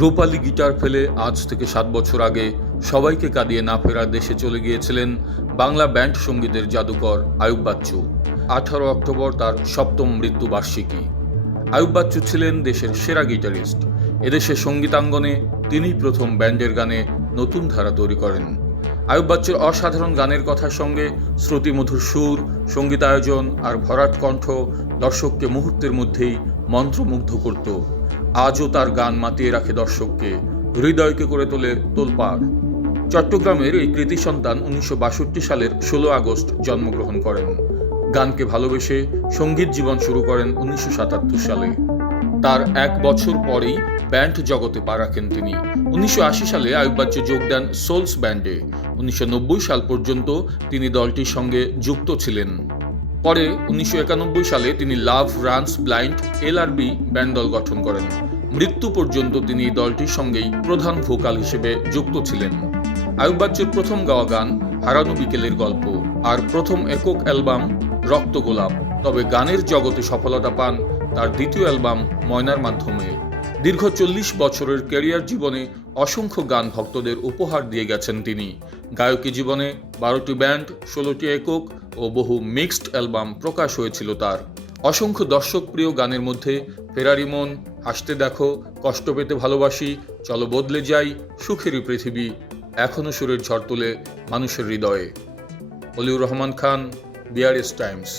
রূপালী guitar ফেলে আজ থেকে 7 বছর আগে সবাইকে কাঁদিয়ে না ফেরার দেশে চলে গিয়েছিলেন বাংলা ব্যান্ড সঙ্গীতের জাদুকর আইয়ুব বাচ্চু। 18 অক্টোবর তার সপ্তম মৃত্যুবার্ষিকী। আইয়ুব বাচ্চু ছিলেন দেশের সেরা গিটারিস্ট। এদেশের সঙ্গীতাঙ্গনে তিনিই প্রথম ব্যান্ডের গানে নতুন ধারা তৈরি করেন। আইয়ুব বাচ্চুর অসাধারণ গানের কথার সঙ্গে শ্রুতিমধুর সুর, সঙ্গীতায়োজন আর ভরাট কণ্ঠ দর্শককে মুহূর্তের মধ্যেই মন্ত্রমুগ্ধ করত। আজও তার গান মাতিয়ে রাখে দর্শককে, হৃদয়কে করে তোলে তোলপাড়। চট্টগ্রামের এই কৃতি সন্তান 1962 সালের 16 আগস্ট জন্মগ্রহণ করেন। গানকে ভালোবেসে সঙ্গীত জীবন শুরু করেন 1977 সালে। তার 1 বছর পরেই ব্যান্ড জগতে পা রাখেন তিনি। 1980 সালে আইয়ুব বাচ্চু যোগ দেন সোলস ব্যান্ডে। 1990 সাল পর্যন্ত তিনি দলটির সঙ্গে যুক্ত ছিলেন। পরে 1991 সালে তিনি লাভ রানস ব্লাইন্ড LRB ব্যান্ড দল গঠন করেন। মৃত্যু পর্যন্ত তিনি এই দলটির সঙ্গেই প্রধান ভোকাল হিসেবে যুক্ত ছিলেন। আইয়ুব বাচ্চুর প্রথম গাওয়া গান হারানো বিকেলের গল্প আর প্রথম একক অ্যালবাম রক্ত গোলাপ। তবে গানের জগতে সফলতা পান তার দ্বিতীয় অ্যালবাম ময়নার মাধ্যমে। দীর্ঘ 40 বছরের ক্যারিয়ার জীবনে অসংখ্য গান ভক্তদের উপহার দিয়ে গেছেন তিনি। গায়কী জীবনে 12টি ব্যান্ড, 16টি একক ও বহু মিক্সড অ্যালবাম প্রকাশ হয়েছিল তার। অসংখ্য দর্শকপ্রিয় গানের মধ্যে ফেরারি মন, হাসতে দেখো, কষ্ট পেতে ভালোবাসি, চলো বদলে যাই, সুখেরই পৃথিবী এখনো সুরের ঝড় তোলে মানুষের হৃদয়ে। Oliur Rahman Khan, BRS Times.